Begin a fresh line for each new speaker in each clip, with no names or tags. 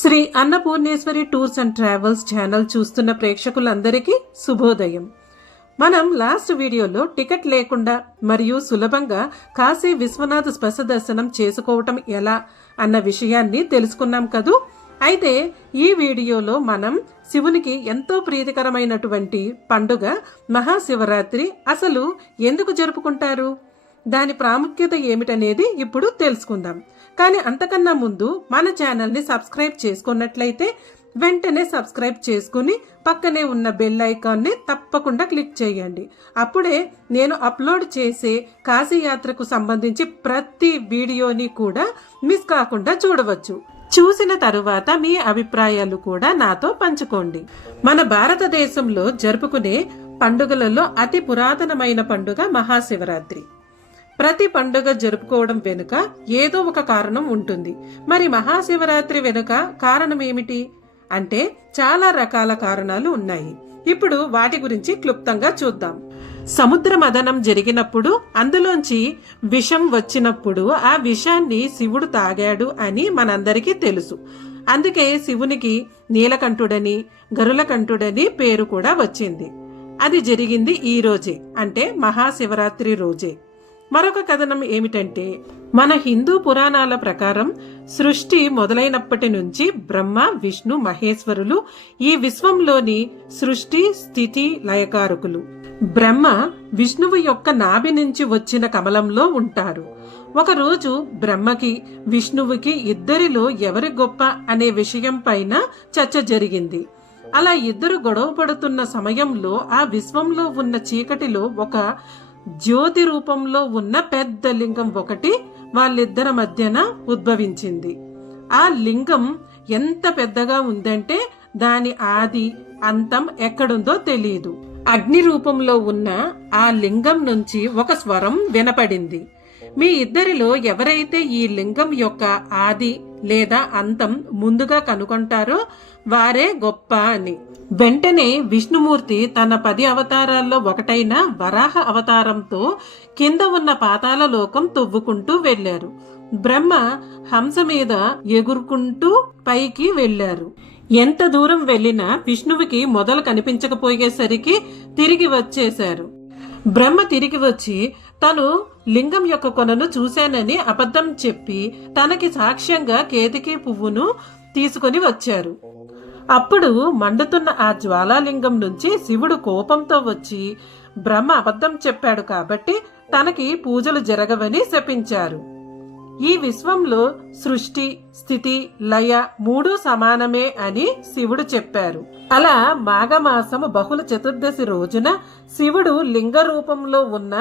Shri Annapurneshwari tours and travels channel చూస్తున్న ప్రేక్షకులందరికీ శుభోదయం. మనం లాస్ట్ వీడియోలో టికెట్ లేకుండా మరియు సులభంగా కాశీ విశ్వనాథ్ స్పశ దర్శనం చేసుకోవటం ఎలా అన్న విషయాన్ని తెలుసుకున్నాం కదూ? అయితే ఈ వీడియోలో మనం శివునికి ఎంతో ప్రీతికరమైనటువంటి పండుగ మహాశివరాత్రి అసలు ఎందుకు జరుపుకుంటారు? దాని ప్రాముఖ్యత ఏమిటనేది ఇప్పుడు తెలుసుకుందాం. కానీ అంతకన్నా ముందు మన ఛానల్ని సబ్స్క్రైబ్ చేసుకున్నట్లయితే వెంటనే సబ్స్క్రైబ్ చేసుకుని పక్కనే ఉన్న బెల్ ఐకాన్ని తప్పకుండా క్లిక్ చేయండి. అప్పుడే నేను అప్లోడ్ చేసే కాశీయాత్రకు సంబంధించి ప్రతి వీడియోని కూడా మిస్ కాకుండా చూడవచ్చు. చూసిన తరువాత మీ అభిప్రాయాలు కూడా నాతో పంచుకోండి. మన భారతదేశంలో జరుపుకునే పండుగలలో అతి పురాతనమైన పండుగ మహాశివరాత్రి. ప్రతి పండుగ జరుపుకోవడం వెనుక ఏదో ఒక కారణం ఉంటుంది. మరి మహాశివరాత్రి వెనుక కారణం ఏమిటి అంటే చాలా రకాల కారణాలు ఉన్నాయి. ఇప్పుడు వాటి గురించి క్లుప్తంగా చూద్దాం. సముద్ర మదనం జరిగినప్పుడు అందులోంచి విషం వచ్చినప్పుడు ఆ విషాన్ని శివుడు తాగాడు అని మనందరికీ తెలుసు. అందుకే శివునికి నీలకంఠుడని గరులకంఠుడని పేరు కూడా వచ్చింది. అది జరిగింది ఈ రోజే అంటే మహాశివరాత్రి రోజే. మరొక కథనం ఏమిటంటే మన హిందూ పురాణాల ప్రకారం సృష్టి మొదలైనప్పటి నుంచి బ్రహ్మ విష్ణు మహేశ్వరులు ఈ విశ్వంలోని సృష్టి స్థితి లయకారకులు. బ్రహ్మ విష్ణువు యొక్క నాభి నుంచి వచ్చిన కమలంలో ఉంటారు. ఒకరోజు బ్రహ్మకి విష్ణువుకి ఇద్దరిలో ఎవరి గొప్ప అనే విషయం పైన చర్చ జరిగింది. అలా ఇద్దరు గొడవ పడుతున్న సమయంలో ఆ విశ్వంలో ఉన్న చీకటిలో ఒక జ్యోతి రూపంలో ఉన్న పెద్ద లింగం ఒకటి వాళ్ళిద్దరి మధ్యన ఉద్భవించింది. ఆ లింగం ఎంత పెద్దగా ఉందంటే దాని ఆది అంతం ఎక్కడుందో తెలియదు అగ్ని రూపంలో ఉన్న ఆ లింగం నుంచి ఒక స్వరం వినపడింది. మీ ఇద్దరిలో ఎవరైతే ఈ లింగం యొక్క ఆది లేదా అంతం ముందుగా కనుగొంటారో వారే గొప్ప అని. వెంటనే విష్ణుమూర్తి తన పది అవతారాల్లో ఒకటైన వరాహ అవతారంతో కింద ఉన్న పాతాల లోకం తొవ్వుకుంటూ వెళ్ళారు బ్రహ్మ హంస మీద ఎగురుకుంటూ పైకి వెళ్ళారు ఎంత దూరం వెళ్ళినా విష్ణువుకి మొదలు కనిపించకపోయేసరికి తిరిగి వచ్చేశారు. బ్రహ్మ తిరిగి వచ్చి తను లింగం యొక్క కొనను చూశానని అబద్ధం చెప్పి తనకి సాక్ష్యంగా కేతికి పువ్వును తీసుకొని వచ్చారు. అప్పుడు మండుతున్న ఆ జ్వాలాలింగం నుంచి శివుడు కోపంతో వచ్చి బ్రహ్మ అబద్ధం చెప్పాడు కాబట్టి తనకి పూజలు జరగవని శపించారు. ఈ విశ్వంలో సృష్టి స్థితి లయ మూడు సమానమే అని శివుడు చెప్పారు. అలా మాఘమాసము బహుళ చతుర్దశి రోజున శివుడు లింగ రూపంలో ఉన్న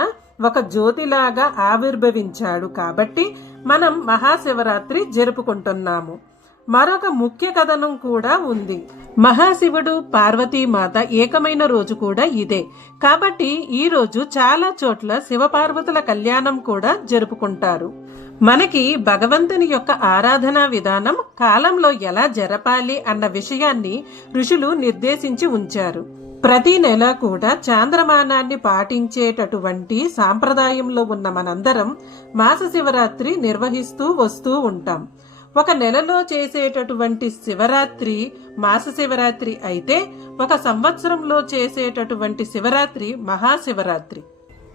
ఒక జ్యోతిలాగా ఆవిర్భవించాడు కాబట్టి మనం మహాశివరాత్రి జరుపుకుంటున్నాము. మరొక ముఖ్య కథనం కూడా ఉంది. మహాశివుడు పార్వతీమాత ఏకమైన రోజు కూడా ఇదే. కాబట్టి ఈ రోజు చాలా చోట్ల శివపార్వతుల కళ్యాణం కూడా జరుపుకుంటారు. మనకి భగవంతుని యొక్క ఆరాధనా విధానం కాలంలో ఎలా జరపాలి అన్న విషయాన్ని ఋషులు నిర్దేశించి ఉంచారు. ప్రతి నెల కూడా చాంద్రమానాన్ని పాటించేటటువంటి సాంప్రదాయంలో ఉన్న మనందరం మాస శివరాత్రి నిర్వహిస్తూ వస్తూ ఉంటాం. ఒక నెలలో చేసేటటువంటి శివరాత్రి మాస శివరాత్రి అయితే ఒక సంవత్సరంలో చేసేటటువంటి శివరాత్రి మహాశివరాత్రి.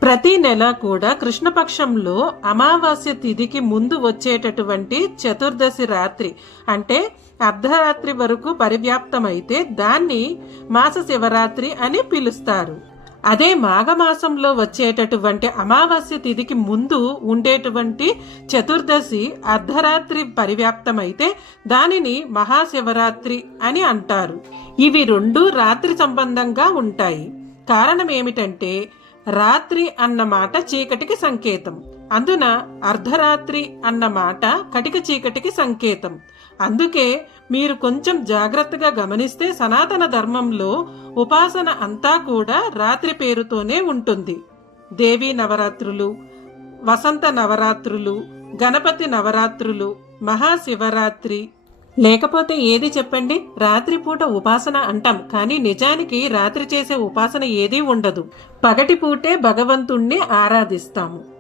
ప్రతి నెల కూడా కృష్ణపక్షంలో అమావాస్య తిథికి ముందు వచ్చేటటువంటి చతుర్దశి రాత్రి అంటే అర్ధరాత్రి వరకు పరివ్యాప్తమైతే దాన్ని మాస శివరాత్రి అని పిలుస్తారు. అదే మాఘమాసంలో వచ్చేటటువంటి అమావాస్య తిథికి ముందు ఉండేటువంటి చతుర్దశి అర్ధరాత్రి పరివ్యాప్తమైతే దానిని మహాశివరాత్రి అని అంటారు. ఇవి రెండు రాత్రి సంబంధంగా ఉంటాయి. కారణం ఏమిటంటే రాత్రి అన్న మాట చీకటికి సంకేతం. అందున అర్ధరాత్రి అన్న మాట కటిక చీకటికి సంకేతం. అందుకే మీరు కొంచెం జాగ్రత్తగా గమనిస్తే సనాతన ధర్మంలో ఉపాసన అంతా కూడా రాత్రి పేరుతోనే ఉంటుంది. దేవీ నవరాత్రులు వసంత నవరాత్రులు గణపతి నవరాత్రులు మహాశివరాత్రి. లేకపోతే ఏది చెప్పండి? రాత్రిపూట ఉపాసన అంటాం కానీ నిజానికి రాత్రి చేసే ఉపాసన ఏదీ ఉండదు. పగటిపూటే భగవంతుణ్ణి ఆరాధిస్తాము.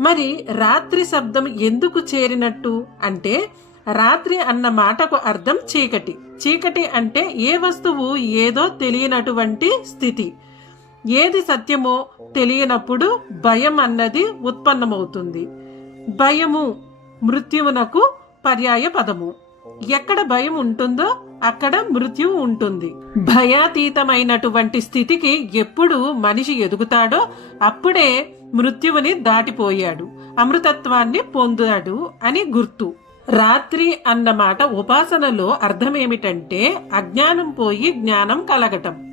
మరి రాత్రి శబ్దం ఎందుకు చేరినట్టు అంటే రాత్రి అన్న మాటకు అర్థం చీకటి. చీకటి అంటే ఏ వస్తువు ఏదో తెలియనటువంటి స్థితి. ఏది సత్యమో తెలియనప్పుడు భయం అన్నది ఉత్పన్నమవుతుంది. భయము మృత్యువునకు పర్యాయ పదము ఎక్కడ భయం ఉంటుందో అక్కడ మృత్యు ఉంటుంది. భయాతీతమైనటువంటి స్థితికి ఎప్పుడు మనిషి ఎదుగుతాడో అప్పుడే మృత్యువుని దాటిపోయాడు. అమృతత్వాన్ని పొందాడు అని గుర్తు. రాత్రి అన్న మాట ఉపాసనలో అర్థమేమిటంటే అజ్ఞానం పోయి జ్ఞానం కలగటం.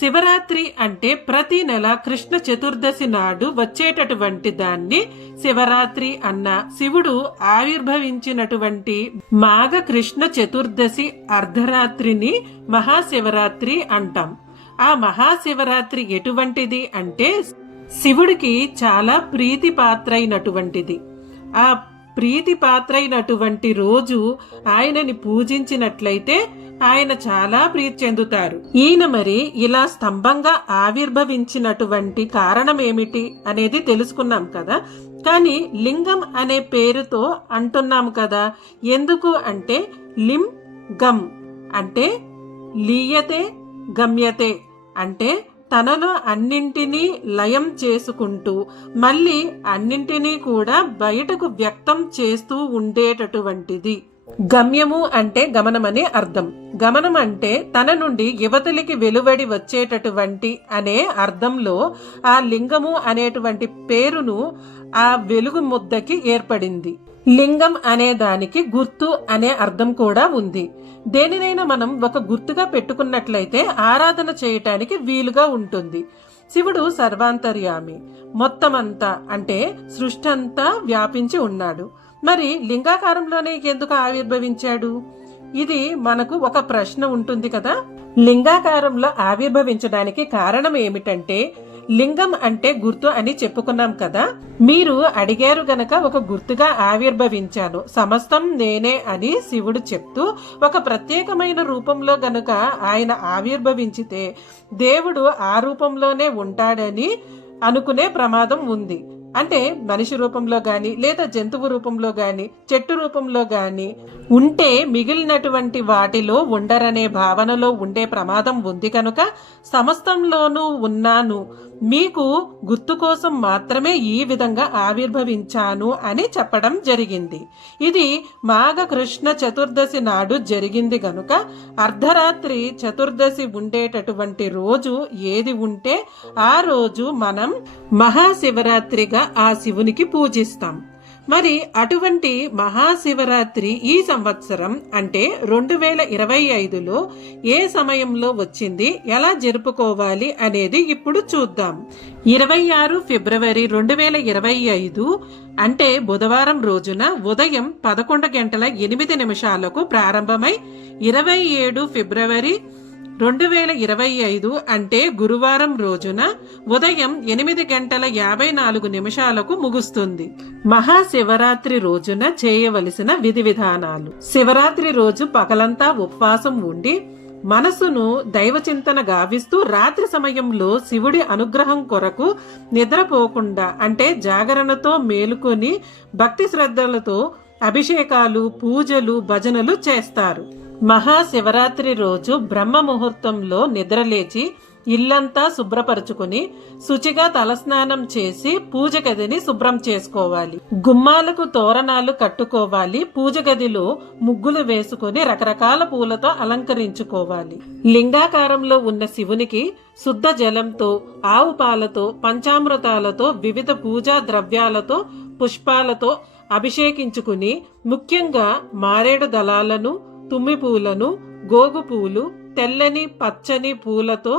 శివరాత్రి అంటే ప్రతి నెల కృష్ణ చతుర్దశి నాడు వచ్చేటటువంటి దాన్ని శివరాత్రి అన్న శివుడు ఆవిర్భవించినటువంటి మాఘ కృష్ణ చతుర్దశి అర్ధరాత్రిని మహాశివరాత్రి అంటాం. ఆ మహాశివరాత్రి ఎటువంటిది అంటే శివుడికి చాలా ప్రీతి పాత్రైనటువంటిది ఆ ప్రీతి పాత్రైనటువంటి రోజు ఆయనని పూజించినట్లయితే ఆయన చాలా ప్రీతి చెందుతారు. ఈయన మరి ఇలా స్తంభంగా ఆవిర్భవించినటువంటి కారణం ఏమిటి అనేది తెలుసుకున్నాం కదా. కానీ లింగం అనే పేరుతో అంటున్నాం కదా. ఎందుకు అంటే లిం గమ్ అంటే లీయతే గమ్యతే అంటే తనలో అన్నింటినీ లయం చేసుకుంటూ మళ్ళీ అన్నింటినీ కూడా బయటకు వ్యక్తం చేస్తూ ఉండేటటువంటిది. గమ్యము అంటే గమనమనే అర్థం. గమనం అంటే తన నుండి యువతలికి వెలువడి వచ్చేటటువంటి అనే అర్థంలో ఆ లింగము అనేటువంటి పేరును ఆ వెలుగు ముద్దకి ఏర్పడింది. లింగం అనే దానికి గుర్తు అనే అర్థం కూడా ఉంది. దేనినైనా మనం ఒక గుర్తుగా పెట్టుకున్నట్లయితే ఆరాధన చేయటానికి వీలుగా ఉంటుంది. శివుడు సర్వాంతర్యామి మొత్తమంతా అంటే సృష్టి అంతా వ్యాపించి ఉన్నాడు. మరి లింగాకారంలోనే ఎందుకు ఆవిర్భవించాడు? ఇది మనకు ఒక ప్రశ్న ఉంటుంది కదా. లింగాకారంలో ఆవిర్భవించడానికి కారణం ఏమిటంటే లింగం అంటే గుర్తు అని చెప్పుకున్నాం కదా. మీరు అడిగారు గనక ఒక గుర్తుగా ఆవిర్భవించాను సమస్తం నేనే అని శివుడు చెప్తూ ఒక ప్రత్యేకమైన రూపంలో గనుక ఆయన ఆవిర్భవించితే దేవుడు ఆ రూపంలోనే ఉంటాడని అనుకునే ప్రమాదం ఉంది. అంటే మనిషి రూపంలో కానీ లేదా జంతువు రూపంలో కానీ చెట్టు రూపంలో కానీ ఉంటే మిగిలినటువంటి వాటిలో ఉండరనే భావనలో ఉండే ప్రమాదం ఉంది కనుక సమస్తంలోనూ ఉన్నాను. మీకు గుర్తు కోసం మాత్రమే ఈ విధంగా ఆవిర్భవించాను అని చెప్పడం జరిగింది. ఇది మాఘ కృష్ణ చతుర్దశి నాడు జరిగింది గనుక అర్ధరాత్రి చతుర్దశి ఉండేటటువంటి రోజు ఏది ఉంటే ఆ రోజు మనం మహాశివరాత్రిగా ఆ శివునికి పూజిస్తాం. మరి అటువంటి మహాశివరాత్రి ఈ సంవత్సరం అంటే రెండు వేల ఇరవై ఐదులో ఏ సమయంలో వచ్చింది? ఎలా జరుపుకోవాలి అనేది ఇప్పుడు చూద్దాం. ఇరవై ఆరు ఫిబ్రవరి రెండు వేల ఇరవై ఐదు అంటే బుధవారం రోజున ఉదయం పదకొండు గంటల ఎనిమిది నిమిషాలకు ప్రారంభమై ఇరవై ఏడు ఫిబ్రవరి రెండు వేల ఇరవై ఐదు అంటే గురువారం రోజున ఉదయం ఎనిమిది గంటల యాభై నాలుగు నిమిషాలకు ముగుస్తుంది. మహాశివరాత్రి రోజున చేయవలసిన విధి విధానాలు. శివరాత్రి రోజు పగలంతా ఉపవాసం ఉండి మనసును దైవచింతన గావిస్తూ రాత్రి సమయంలో శివుడి అనుగ్రహం కొరకు నిద్రపోకుండా అంటే జాగరణతో మేలుకొని భక్తి శ్రద్ధలతో అభిషేకాలు పూజలు భజనలు చేస్తారు. మహాశివరాత్రి రోజు బ్రహ్మ ముహూర్తంలో నిద్రలేచి ఇల్లంతా శుభ్రపరుచుకుని శుచిగా తలస్నానం చేసి పూజ గదిని శుభ్రం చేసుకోవాలి. గుమ్మాలకు తోరణాలు కట్టుకోవాలి. పూజ గదిలో ముగ్గులు వేసుకుని రకరకాల పూలతో అలంకరించుకోవాలి. లింగాకారంలో ఉన్న శివునికి శుద్ధ జలంతో ఆవు పాలతో పంచామృతాలతో వివిధ పూజా ద్రవ్యాలతో పుష్పాలతో అభిషేకించుకుని ముఖ్యంగా మారేడు దళాలను తుమ్మి పూలను గోగు పూలు తెల్లని పచ్చని పూలతో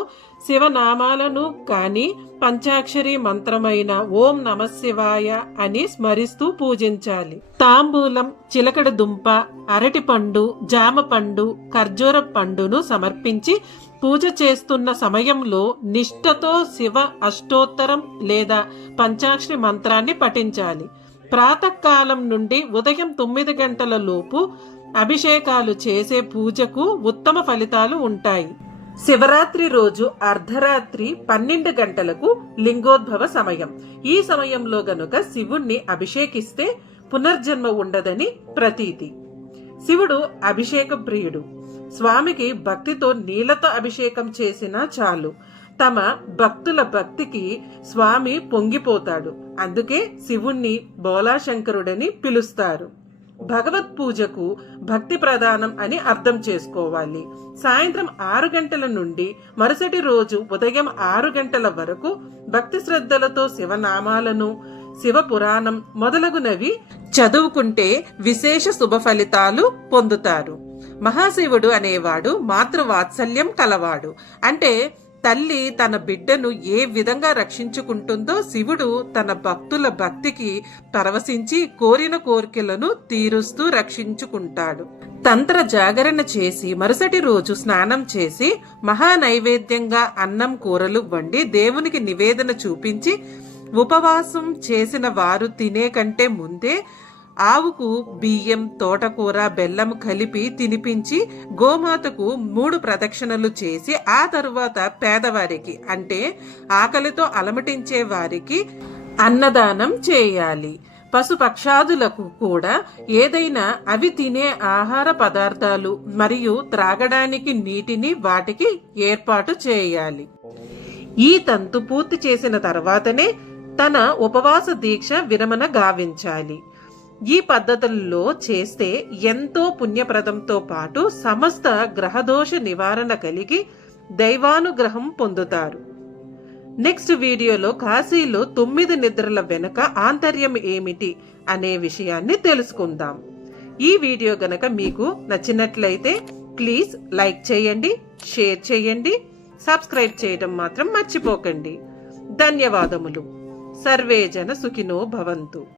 శివనామాలను కాని పంచాక్షరి మంత్రమైన ఓం నమశివాయ అని స్మరిస్తూ పూజించాలి. తాంబూలం చిలకడ దుంప అరటిపండు జామ పండు ఖర్జూర పండును సమర్పించి పూజ చేస్తున్న సమయంలో నిష్ఠతో శివ అష్టోత్తరం లేదా పంచాక్షరి మంత్రాన్ని పఠించాలి. ప్రాతకాలం నుండి ఉదయం తొమ్మిది గంటల లోపు అభిషేకాలు చేసే పూజకు ఉత్తమ ఫలితాలు ఉంటాయి. శివరాత్రి రోజు అర్ధరాత్రి పన్నెండు గంటలకు లింగోద్భవ సమయం. ఈ సమయంలో గనుక శివుణ్ణి అభిషేకిస్తే పునర్జన్మ ఉండదని ప్రతీతి. శివుడు అభిషేక ప్రియుడు. స్వామికి భక్తితో నీళ్ళతో అభిషేకం చేసినా చాలు. తమ భక్తుల భక్తికి స్వామి పొంగిపోతాడు. అందుకే శివుణ్ణి బోలాశంకరుడని పిలుస్తారు. భగవత్ పూజకు భక్తి ప్రధానం అని అర్థం చేసుకోవాలి. సాయంత్రం ఆరు గంటల నుండి మరుసటి రోజు ఉదయం ఆరు గంటల వరకు భక్తి శ్రద్ధలతో శివనామాలను శివ పురాణం మొదలగునవి చదువుకుంటే విశేష శుభ ఫలితాలు పొందుతారు. మహాశివుడు అనేవాడు మాతృవాత్సల్యం కలవాడు. అంటే తల్లి తన బిడ్డను ఏ విధంగా రక్షించుకుంటుందో శివుడు తన భక్తుల భక్తికి పరవశించి కోరిన కోరికలను తీరుస్తూ రక్షించుకుంటాడు. తంత్ర జాగరణ చేసి మరుసటి రోజు స్నానం చేసి మహా నైవేద్యంగా అన్నం కూరలు వండి దేవునికి నివేదన చూపించి ఉపవాసం చేసిన వారు తినే కంటే ముందే ఆవుకు బియ్యం తోటకూర బెల్లం కలిపి తినిపించి గోమాతకు మూడు ప్రదక్షిణలు చేసి ఆ తరువాత పేదవారికి అంటే ఆకలితో అలమటించే వారికి అన్నదానం చేయాలి. పశుపక్షాదులకు కూడా ఏదైనా అవి తినే ఆహార పదార్థాలు మరియు త్రాగడానికి నీటిని వాటికి ఏర్పాటు చేయాలి. ఈ తంతు పూర్తి చేసిన తర్వాతనే తన ఉపవాస దీక్ష విరమణ గావించాలి. ఈ పద్ధతుల్లో చేస్తే ఎంతో పుణ్యప్రదంతో పాటు సమస్త గ్రహదోష నివారణ కలిగి దైవానుగ్రహం పొందుతారు. నెక్స్ట్ వీడియోలో కాశీలో తొమ్మిది నిద్రల వెనుక ఆంతర్యం ఏమిటి అనే విషయాన్ని తెలుసుకుందాం. ఈ వీడియో గనక మీకు నచ్చినట్లయితే ప్లీజ్ లైక్ చేయండి షేర్ చేయండి సబ్స్క్రైబ్ చేయడం మాత్రం మర్చిపోకండి. ధన్యవాదములు. సర్వే జన సుఖినో భవంతు.